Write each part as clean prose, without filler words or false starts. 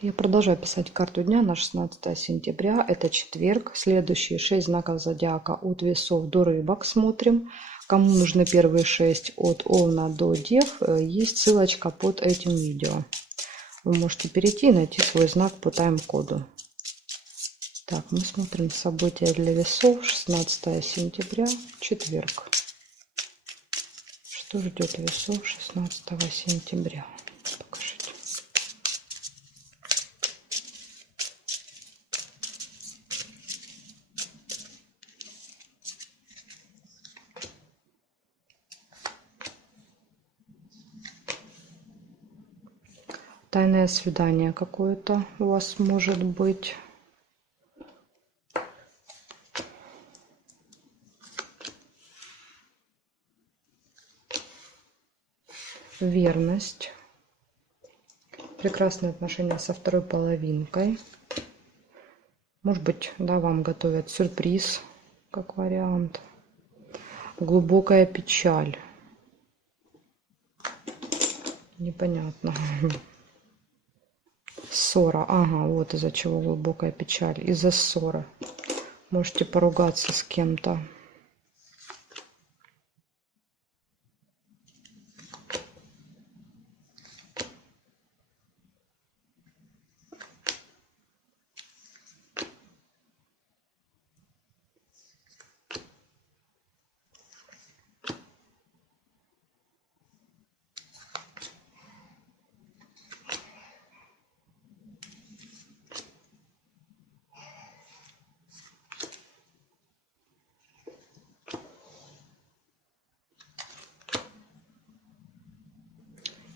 Я продолжаю писать карту дня на 16 сентября. Это четверг. Следующие 6 знаков зодиака от Весов до Рыбок смотрим. Кому нужны первые 6 от Овна до Дев, есть ссылочка под этим видео. Вы можете перейти и найти свой знак по тайм-коду. Так, мы смотрим события для Весов. 16 сентября, четверг. Что ждет Весов 16 сентября? Покажите. Тайное свидание какое-то у вас может быть. Верность. Прекрасные отношения со второй половинкой. Может быть, да, вам готовят сюрприз, как вариант. Глубокая печаль. Непонятно. Ссора. Ага, вот из-за чего глубокая печаль. Из-за ссоры. Можете поругаться с кем-то.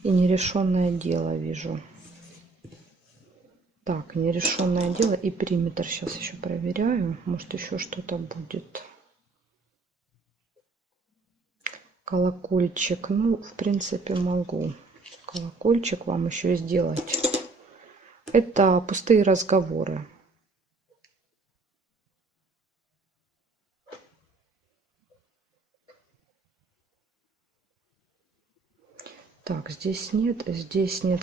И нерешенное дело вижу. Так, нерешенное дело и периметр. Сейчас еще проверяю. Может, еще что-то будет. Колокольчик. Ну, в принципе, могу колокольчик вам еще сделать. Это пустые разговоры. Так, здесь нет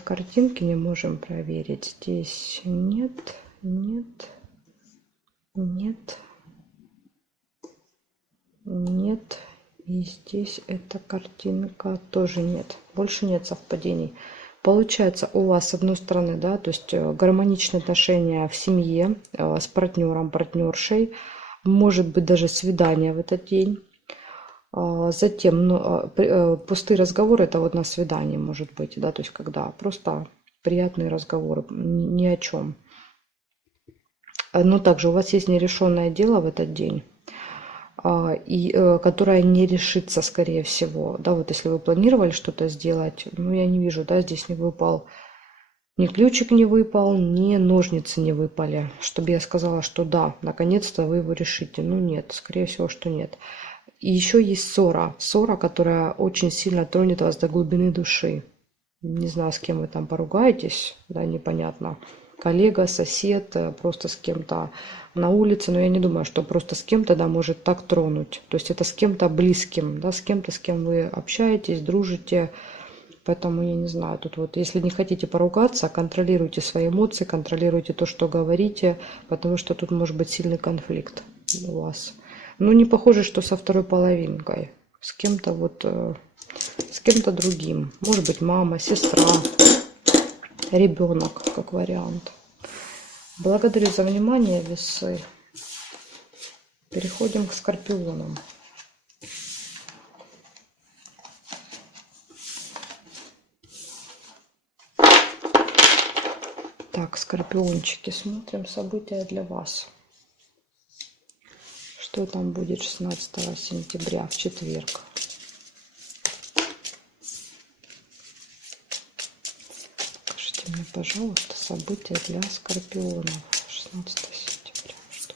картинки, не можем проверить. Здесь нет, нет, нет, нет. И здесь эта картинка тоже нет. Больше нет совпадений. Получается, у вас, с одной стороны, да, то есть гармоничные отношения в семье, с партнером, партнершей. Может быть, даже свидание в этот день. Затем, пустые разговоры, это вот на свидании может быть, да, то есть когда просто приятные разговоры, ни о чем. Но также у вас есть нерешенное дело в этот день, которое не решится, скорее всего, да, вот если вы планировали что-то сделать, ну, я не вижу, да, здесь не выпал, ни ключик не выпал, ни ножницы не выпали, чтобы я сказала, что да, наконец-то вы его решите. Ну, нет, скорее всего, что нет. И еще есть ссора. Ссора, которая очень сильно тронет вас до глубины души. Не знаю, с кем вы там поругаетесь, да, непонятно. Коллега, сосед, просто с кем-то на улице. Но я не думаю, что просто с кем-то, да, может так тронуть. То есть это с кем-то близким, да, с кем-то, с кем вы общаетесь, дружите. Поэтому, я не знаю, тут вот, если не хотите поругаться, контролируйте свои эмоции, контролируйте то, что говорите, потому что тут может быть сильный конфликт у вас. Ну, не похоже, что со второй половинкой. С кем-то вот, с кем-то другим. Может быть, мама, сестра, ребенок, как вариант. Благодарю за внимание, Весы. Переходим к Скорпионам. Так, Скорпиончики, смотрим события для вас. Что там будет 16 сентября в четверг? Покажите мне, пожалуйста, события для Скорпионов. 16 сентября. Что?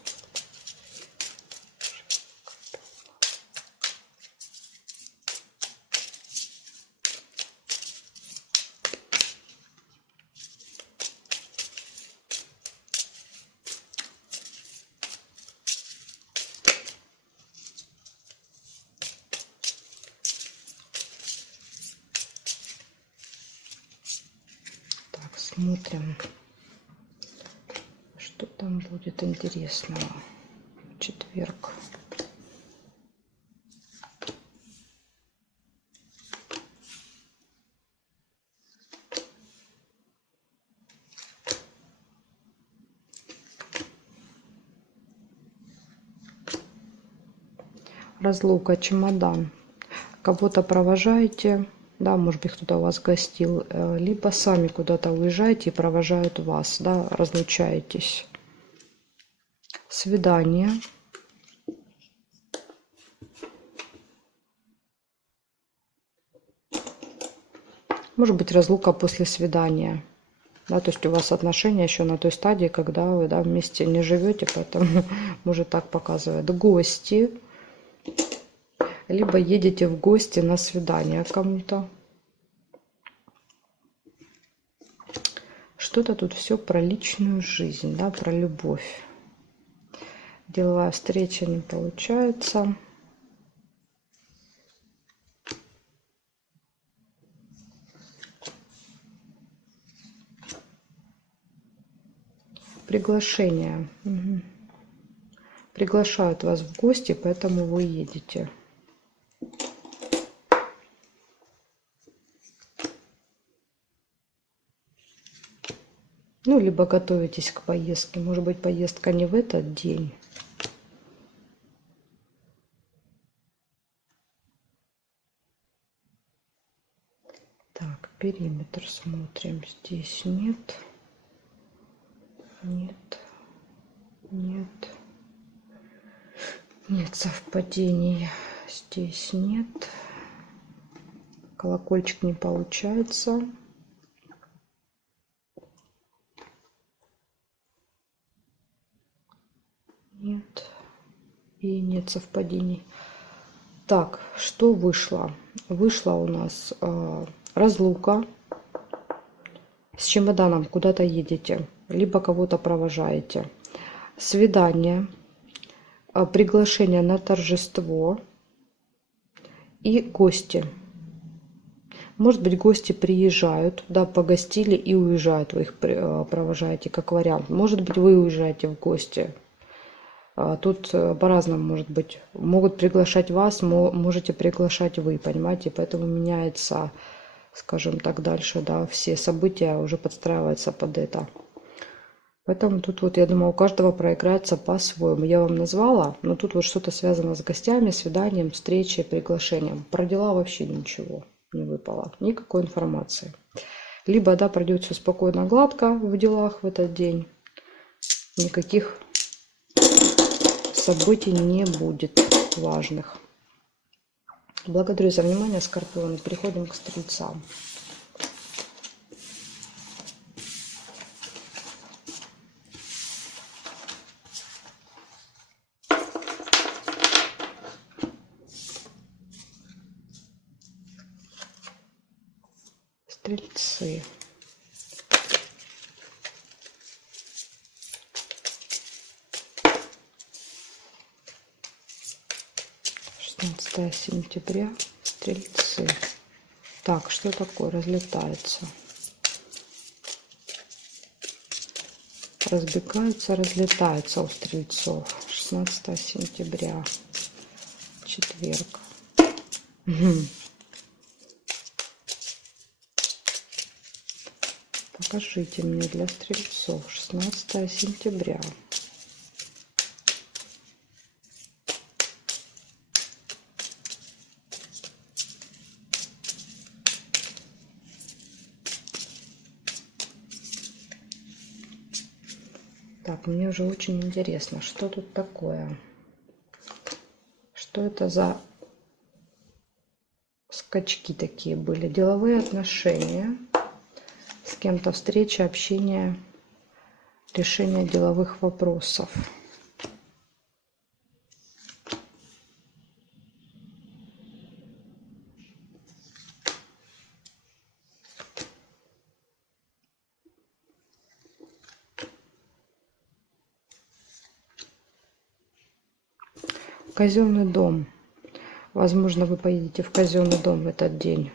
Так, смотрим. Что там будет интересного в четверг? Разлука, чемодан. Кого-то провожаете, да, может быть, кто-то у вас гостил, либо сами куда-то уезжаете и провожают вас, да, разлучаетесь. Свидание. Может быть, разлука после свидания. Да, то есть у вас отношения еще на той стадии, когда вы, да, вместе не живете, поэтому может так показывает. Гости. Либо едете в гости на свидание к кому-то. Что-то тут все про личную жизнь, да, про любовь. Деловая встреча не получается. Приглашение. Угу. Приглашают вас в гости, поэтому вы едете. Ну, либо готовитесь к поездке. Может быть, поездка не в этот день. Так, периметр смотрим. Здесь нет. Нет. Нет. Нет совпадений. Здесь нет. Колокольчик не получается. Нет. И нет совпадений. Так, что вышло? Вышла у нас разлука. С чемоданом куда-то едете, либо кого-то провожаете. Свидание, приглашение на торжество и гости. Может быть, гости приезжают, да, погостили и уезжают, вы их провожаете как вариант. Может быть, вы уезжаете в гости. Тут по-разному может быть. Могут приглашать вас, можете приглашать вы, понимаете? Поэтому меняется, скажем так, дальше, да, все события уже подстраиваются под это. Поэтому тут вот, я думаю, у каждого проиграется по-своему. Я вам назвала, но тут вот что-то связано с гостями, свиданием, встречей, приглашением. Про дела вообще ничего не выпало, никакой информации. Либо, да, пройдет все спокойно, гладко в делах в этот день. Никаких событий не будет важных. Благодарю за внимание, Скорпионы. Переходим к Стрельцам. Стрельцы. Сентября, Стрельцы. Так, что такое? Разлетается. Разбегаются, разлетаются у Стрельцов. 16 сентября, четверг. Покажите мне для Стрельцов 16 сентября. Так, мне уже очень интересно, что тут такое? Что это за скачки такие были? Деловые отношения, с кем-то встреча, общение, решение деловых вопросов. Казенный дом. Возможно, вы поедете в казенный дом в этот день.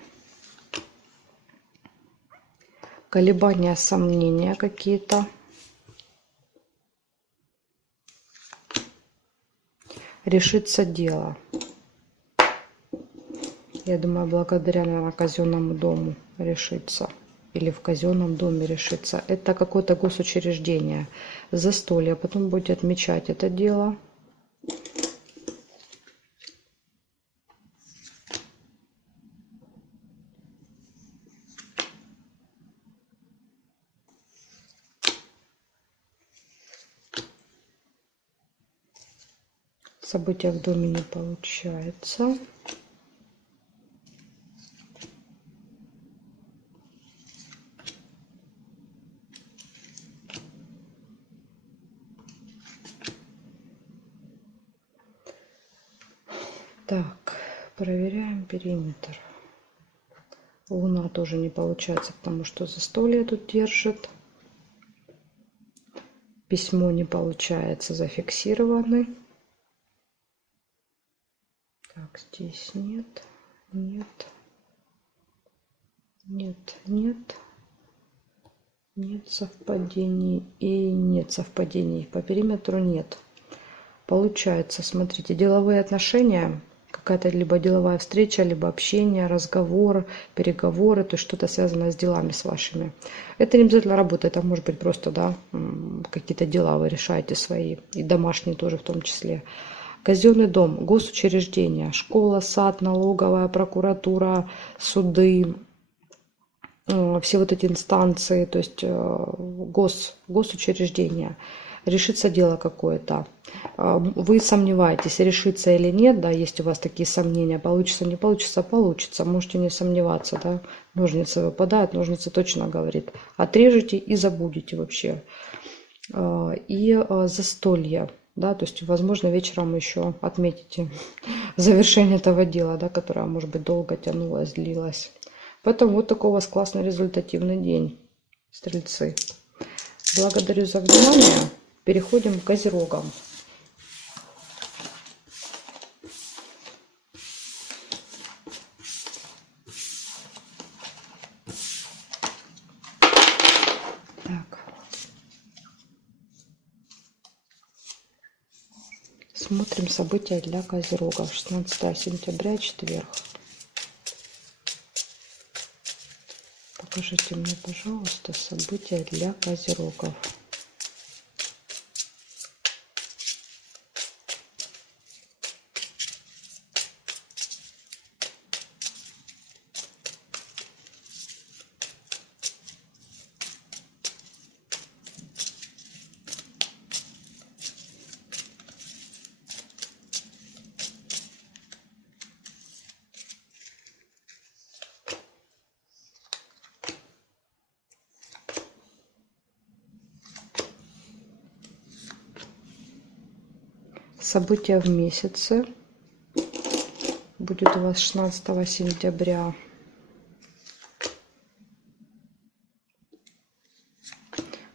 Колебания, сомнения какие-то. Решится дело. Я думаю, благодаря, наверное, казенному дому решится. Или в казенном доме решится. Это какое-то госучреждение. Застолье. Потом будете отмечать это дело. События в доме не получается. Так, проверяем периметр. Луна тоже не получается, потому что застолье тут держит. Письмо не получается, зафиксированы. Так, здесь нет, нет, нет, нет, нет совпадений и нет совпадений. По периметру нет. Получается, смотрите, деловые отношения, какая-то либо деловая встреча, либо общение, разговор, переговоры, то есть что-то связанное с делами с вашими. Это не обязательно работа, это может быть просто, да, какие-то дела вы решаете свои, и домашние тоже в том числе. Казенный дом, госучреждения, школа, сад, налоговая, прокуратура, суды, все вот эти инстанции, то есть госучреждения. Решится дело какое-то. Вы сомневаетесь, решится или нет, да, есть у вас такие сомнения, получится, не получится, получится, можете не сомневаться, да, ножницы выпадают, ножницы точно говорит, отрежете и забудете вообще. И застолье, да, то есть, возможно, вечером еще отметите завершение этого дела, да, которое, может быть, долго тянулось, длилось. Поэтому вот такой у вас классный результативный день, стрельцы. Благодарю за внимание. Переходим к козерогам. Так. Смотрим события для козерогов. 16 сентября, четверг. Покажите мне, пожалуйста, события для козерогов. События в месяце будет у вас 16 сентября.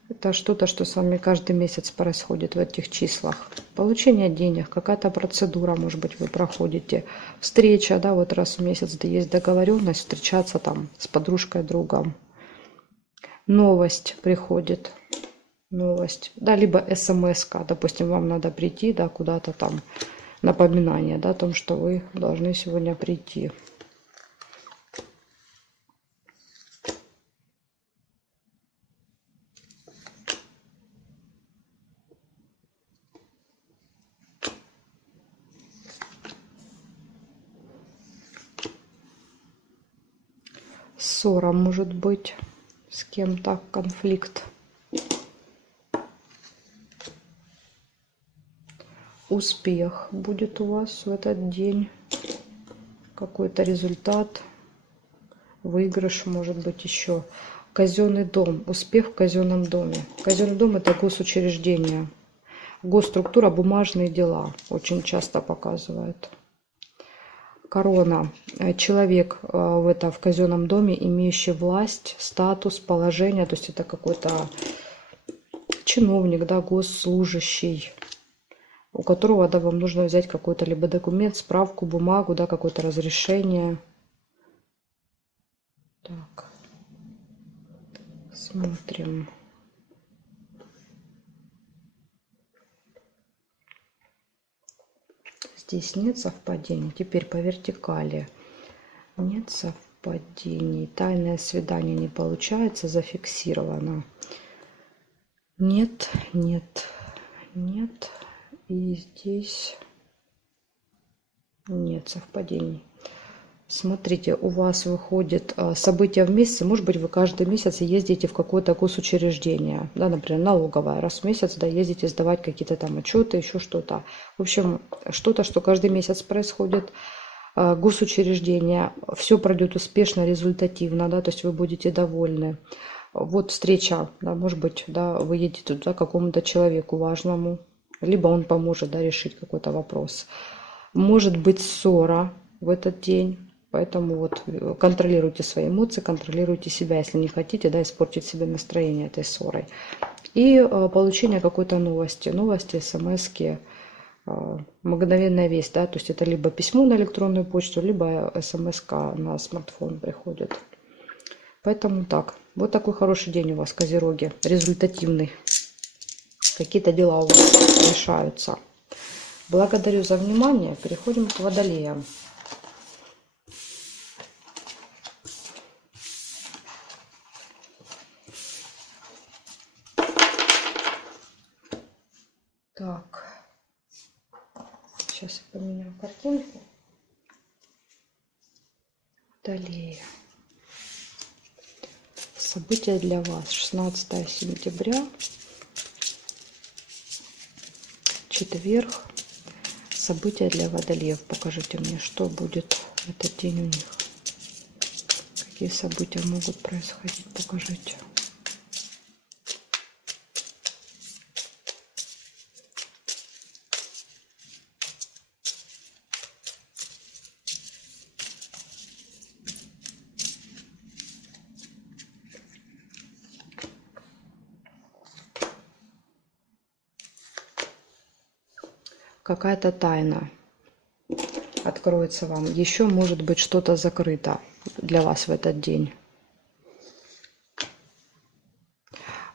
Это что-то, что с вами каждый месяц происходит в этих числах. Получение денег, какая-то процедура, может быть, вы проходите. Встреча, да, вот раз в месяц есть договоренность встречаться там с подружкой, другом. Новость приходит. Новость, да, либо смс-ка, допустим, вам надо прийти, да, куда-то там, напоминание, да, о том, что вы должны сегодня прийти. Ссора может быть с кем-то, конфликт. Успех будет у вас в этот день, какой-то результат, выигрыш, может быть, еще. Казенный дом, успех в казенном доме. Казенный дом — это госучреждение, госструктура, бумажные дела, очень часто показывает. Корона. Человек в казенном доме, имеющий власть, статус, положение, то есть это какой-то чиновник, да, госслужащий, у которого, да, вам нужно взять какой-то либо документ, справку, бумагу, да, какое-то разрешение. Так, смотрим. Здесь нет совпадений. Теперь по вертикали. Нет совпадений. Тайное свидание не получается, зафиксировано. Нет, нет, нет. И здесь нет совпадений. Смотрите, у вас выходит события в месяц. Может быть, вы каждый месяц ездите в какое-то госучреждение, да, например, налоговая. Раз в месяц, да, ездите сдавать какие-то там отчеты, еще что-то. В общем, что-то, что каждый месяц происходит. Госучреждение. Все пройдет успешно, результативно, да, то есть вы будете довольны. Вот встреча, да, может быть, да, вы едете туда к какому-то человеку важному, либо он поможет, да, решить какой-то вопрос. Может быть ссора в этот день. Поэтому вот контролируйте свои эмоции, контролируйте себя, если не хотите, да, испортить себе настроение этой ссорой. И получение какой-то новости, смс-ки, мгновенная весть, да, то есть это либо письмо на электронную почту, либо смс-ка на смартфон приходит. Поэтому так, вот такой хороший день у вас, козероги, результативный. Какие-то дела у вас решаются. Благодарю за внимание, переходим к водолеям. Так, сейчас я поменяю картинку. Далее. События для вас. 16 сентября. Четверг. События для водолеев. Покажите мне, что будет в этот день у них. Какие события могут происходить. Покажите. Какая-то тайна откроется вам. Еще может быть что-то закрыто для вас в этот день.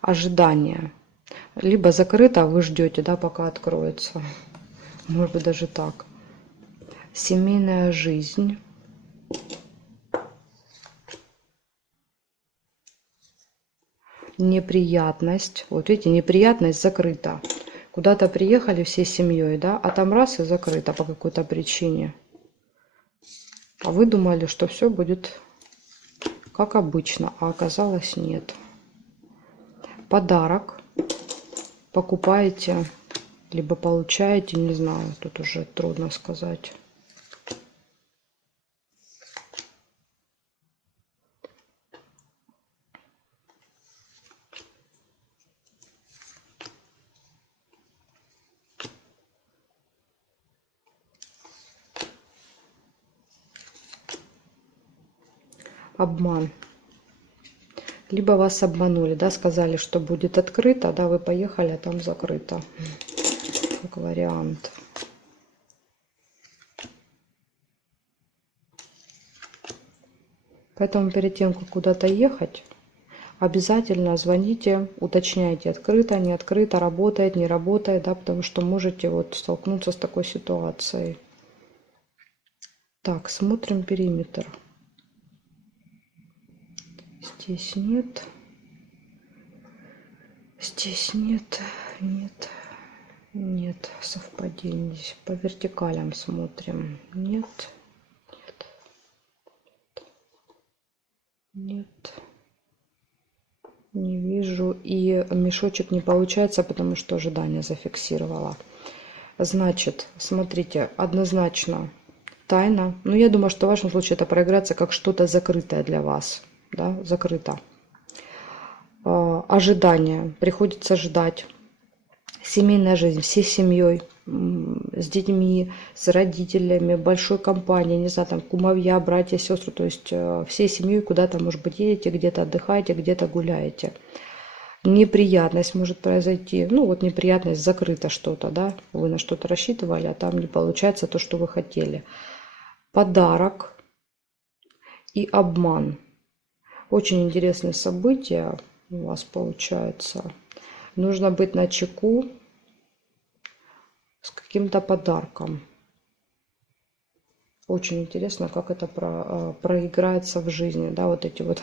Ожидание. Либо закрыто, а вы ждете, да, пока откроется. Может быть даже так. Семейная жизнь. Неприятность. Вот видите, неприятность закрыта. Куда-то приехали всей семьей, да, а там раз и закрыто по какой-то причине. А вы думали, что все будет как обычно, а оказалось нет. Подарок покупаете, либо получаете, не знаю, тут уже трудно сказать. Обман. Либо вас обманули, да, сказали, что будет открыто, да, вы поехали, а там закрыто. Как вариант. Поэтому перед тем, как куда-то ехать, обязательно звоните, уточняйте, открыто, не открыто, работает, не работает, да, потому что можете вот столкнуться с такой ситуацией. Так, смотрим периметр. Здесь нет. Здесь нет. Нет. Нет совпадений. По вертикалям смотрим. Нет. Нет. Нет. Не вижу. И мешочек не получается, потому что ожидание зафиксировала. Значит, смотрите, однозначно тайна. Ну, я думаю, что в вашем случае это проиграется как что-то закрытое для вас. Да, закрыто. Ожидание. Приходится ждать. Семейная жизнь. Всей семьей. С детьми, с родителями, большой компанией. Не знаю, там кумовья, братья, сестры. То есть всей семьей куда-то, может быть, едете, где-то отдыхаете, где-то гуляете. Неприятность может произойти. Ну, вот неприятность, закрыто что-то, да. Вы на что-то рассчитывали, а там не получается то, что вы хотели. Подарок и обман. Очень интересные события у вас получаются. Нужно быть начеку с каким-то подарком. Очень интересно, как это проиграется в жизни, да, вот эти вот,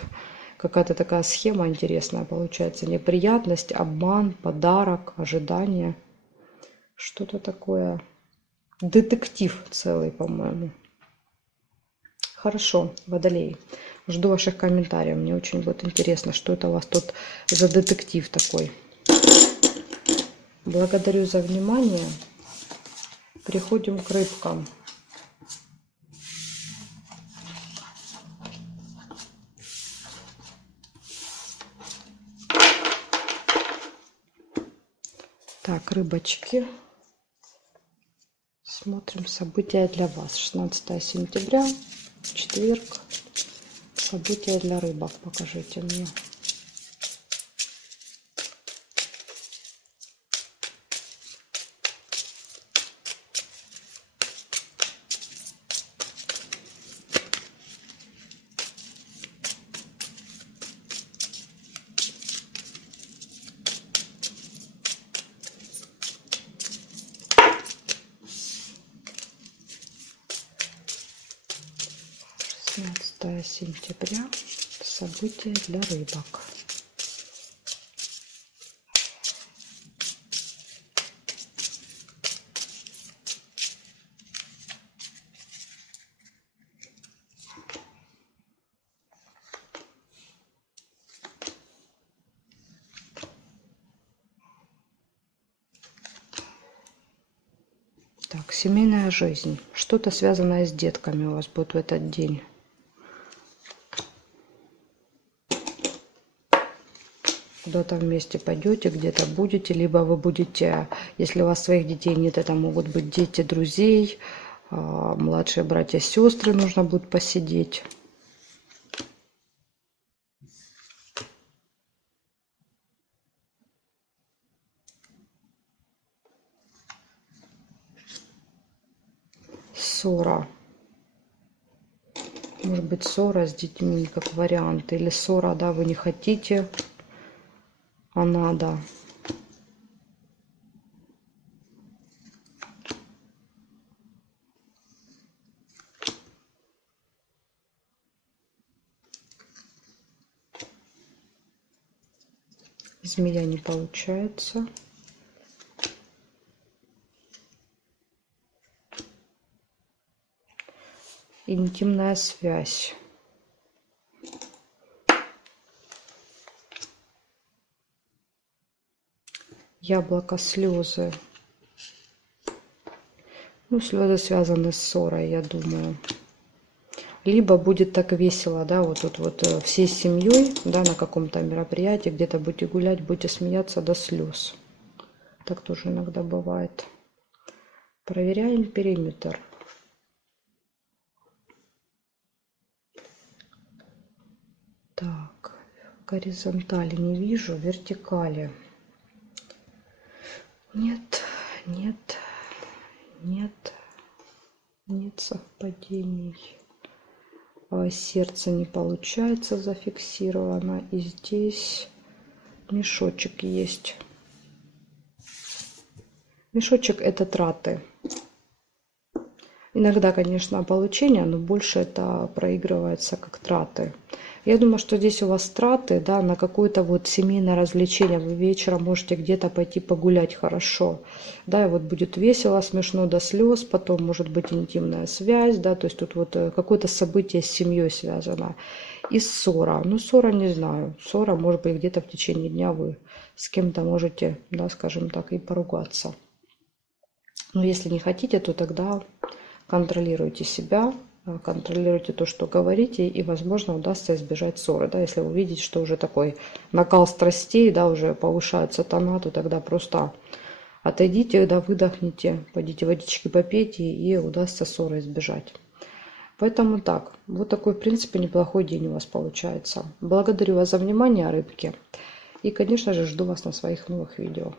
какая-то такая схема интересная получается. Неприятность, обман, подарок, ожидание. Что-то такое. Детектив целый, по-моему. Хорошо, Водолей. Жду ваших комментариев. Мне очень будет интересно, что это у вас тут за детектив такой. Благодарю за внимание. Переходим к рыбкам. Так, рыбочки. Смотрим события для вас. 16 сентября, четверг. События для рыбок покажите мне. Сентября. События для рыбок. Так, семейная жизнь. Что-то связанное с детками у вас будет в этот день. Куда-то вместе пойдете, где-то будете, либо вы будете, если у вас своих детей нет, это могут быть дети друзей, младшие братья, сестры, нужно будет посидеть. Ссора. Может быть, ссора с детьми как вариант. Или ссора, да, вы не хотите, а надо. Змея не получается. Интимная связь. Яблоко, слезы. Ну, слезы связаны с ссорой, я думаю. Либо будет так весело, да, вот тут вот всей семьей, да, на каком-то мероприятии, где-то будете гулять, будете смеяться до слез. Так тоже иногда бывает. Проверяем периметр. Так, горизонтали не вижу, вертикали. Нет, нет, нет, нет совпадений. Сердце не получается зафиксировано. И здесь мешочек есть. Мешочек — это траты. Иногда, конечно, получение, но больше это проигрывается как траты. Я думаю, что здесь у вас траты, да, на какое-то вот семейное развлечение. Вы вечером можете где-то пойти погулять хорошо. Да, и вот будет весело, смешно до слез. Потом может быть интимная связь, да, то есть тут вот какое-то событие с семьей связано. И ссора. Ну, ссора не знаю. Ссора, может быть, где-то в течение дня вы с кем-то можете, да, скажем так, и поругаться. Но если не хотите, то тогда контролируйте себя, контролируйте то, что говорите, и, возможно, удастся избежать ссоры. Да, если вы видите, что уже такой накал страстей, да, уже повышается тона, то тогда просто отойдите, да, выдохните, пойдите водички попейте, и удастся ссоры избежать. Поэтому так, вот такой, в принципе, неплохой день у вас получается. Благодарю вас за внимание, рыбки. И, конечно же, жду вас на своих новых видео.